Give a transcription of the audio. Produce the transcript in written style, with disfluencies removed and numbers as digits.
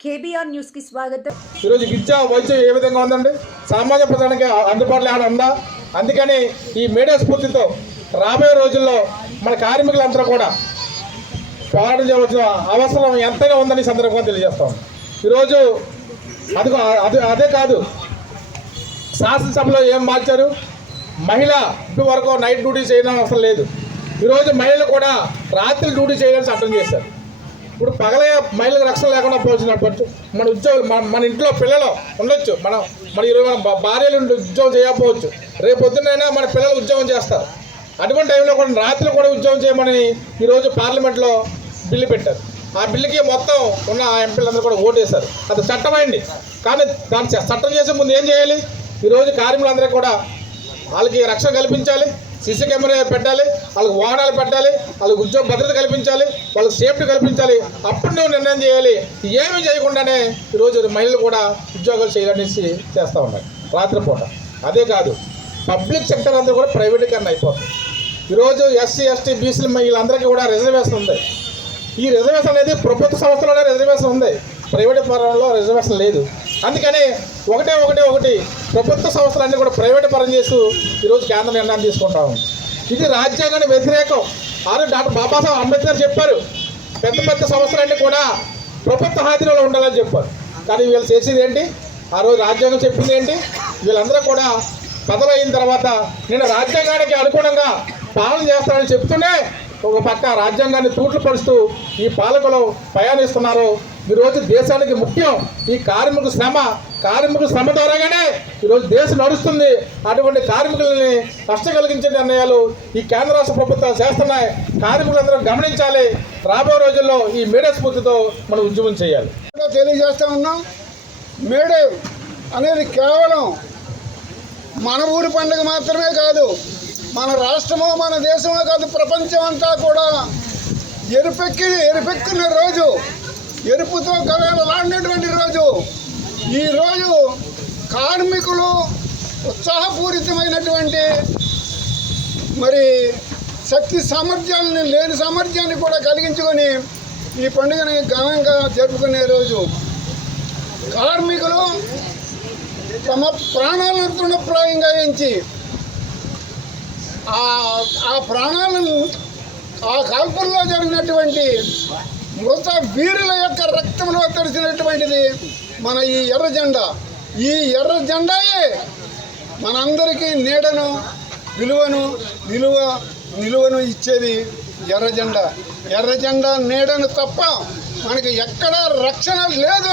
KBR news కి స్వాగతం. ఈరోజు విద్యా వైద్యం ఏ విధంగా ఉందండి? సామాన్య ప్రజానికి అందుబాటులో ఏమైనా ఉందా? అందుకని ఈ మీడియా స్ఫూర్తితో రాబోయే రోజుల్లో మన కార్మికులందరూ కూడా పోరాటం చేయవలసిన అవసరం ఎంతైనా ఉందని సందర్భంగా తెలియజేస్తాం. ఈరోజు అదే కాదు, శాసనసభలో ఏం మార్చారు? మహిళ ఇప్పుడు వరకు నైట్ డ్యూటీ చేయడం అవసరం లేదు. ఈరోజు మహిళలు కూడా రాత్రి డ్యూటీ చేయాలని చట్టం చేశారు. ఇప్పుడు పగలే మహిళలకు రక్షణ లేకుండా పోల్చినట్టు మన ఉద్యోగులు మన ఇంట్లో పిల్లలు ఉండొచ్చు, మన ఈరోజు భార్యలు ఉద్యోగం చేయకపోవచ్చు, రేపు పొద్దున్నైనా మన పిల్లలు ఉద్యోగం చేస్తారు. అటువంటి టైంలో కూడా రాత్రి కూడా ఉద్యోగం చేయమని ఈరోజు పార్లమెంట్లో బిల్లు పెట్టారు. ఆ బిల్లుకి మొత్తం ఉన్న ఎంపీలందరూ కూడా ఓటేశారు. అది చట్టమైంది. కానీ దాన్ని చట్టం చేసే ముందు ఏం చేయాలి? ఈరోజు కార్మికులందరికీ కూడా వాళ్ళకి రక్షణ కల్పించాలి, సీసీ కెమెరా పెట్టాలి, వాళ్ళకి వాహనాలు పెట్టాలి, వాళ్ళకి ఉద్యోగ భద్రత కల్పించాలి, వాళ్ళకి సేఫ్టీ కల్పించాలి. అప్పుడు నువ్వు నిర్ణయం చేయాలి. ఏమీ చేయకుండానే ఈరోజు మహిళలు కూడా ఉద్యోగాలు చేయాలనేసి చేస్తూ ఉన్నారు రాత్రిపూట. అదే కాదు, పబ్లిక్ సెక్టర్ అంతా కూడా ప్రైవేటీకరణ అయిపోతుంది. ఈరోజు ఎస్సీ ఎస్టీ బీసీలు వీళ్ళందరికీ కూడా రిజర్వేషన్ ఉంది. ఈ రిజర్వేషన్ అనేది ప్రభుత్వ సంస్థలోనే రిజర్వేషన్ ఉంది, ప్రైవేట్ పరంలో రిజర్వేషన్ లేదు. అందుకని ఒకటి ప్రభుత్వ సంస్థలన్నీ కూడా ప్రైవేట్ పరం చేస్తూ ఈరోజు కేంద్ర నిర్ణయం తీసుకుంటా ఉంది. ఇది రాజ్యాంగానికి వ్యతిరేకం. డాక్టర్ బాబాసాహెబ్ అంబేద్కర్ చెప్పారు, పెద్ద సంస్థలన్నీ కూడా ప్రభుత్వ హాజరులో ఉండాలని చెప్పారు. కానీ వీళ్ళు చేసేది ఏంటి? ఆ రోజు రాజ్యాంగం చెప్పింది ఏంటి? వీళ్ళందరూ కూడా పదవి అయిన తర్వాత నేను రాజ్యాంగానికి అనుగుణంగా పాలన చేస్తానని చెప్తూనే ఒక పక్క రాజ్యాంగాన్ని తూట్లు పరుస్తూ ఈ పాలకులు ప్రయాణిస్తున్నారు. ఈరోజు దేశానికి ముఖ్యం ఈ కార్మికుల శ్రమ ద్వారాగానే ఈరోజు దేశం నడుస్తుంది. అటువంటి కార్మికులని కష్టం కలిగించే నిర్ణయాలు ఈ కేంద్ర రాష్ట్ర ప్రభుత్వాలు చేస్తున్నాయి. కార్మికులందరూ గమనించాలి. రాబోయే రోజుల్లో ఈ మేడే స్ఫూర్తితో మనం ఉద్యమం చేయాలి. తెలియజేస్తూ ఉన్నాం. మేడే అనేది కేవలం మన ఊరి పండుగ మాత్రమే కాదు, మన రాష్ట్రమో మన దేశమో కాదు, ప్రపంచం అంతా కూడా ఎరుపెక్కిన రోజు, ఎరుపుతో కలలాడినటువంటి రోజు. ఈరోజు కార్మికులు ఉత్సాహపూరితమైనటువంటి మరి శక్తి సామర్థ్యాలని లేని సామర్థ్యాన్ని కూడా కలిగించుకొని ఈ పండుగని ఘనంగా జరుపుకునే రోజు. కార్మికులు తమ ప్రాణాలను తృణప్రాయంగా ఎంచి ఆ ప్రాణాలను ఆ కాల్పుల్లో జరిగినటువంటి మృత వీరుల యొక్క రక్తంలో తడిసినటువంటిది మన ఈ ఎర్ర జెండా. ఈ ఎర్ర జెండాయే మనందరికీ నీడను నిలువను ఇచ్చేది ఎర్ర జెండా. ఎర్ర జెండా నీడను తప్ప మనకి ఎక్కడా రక్షణ లేదు.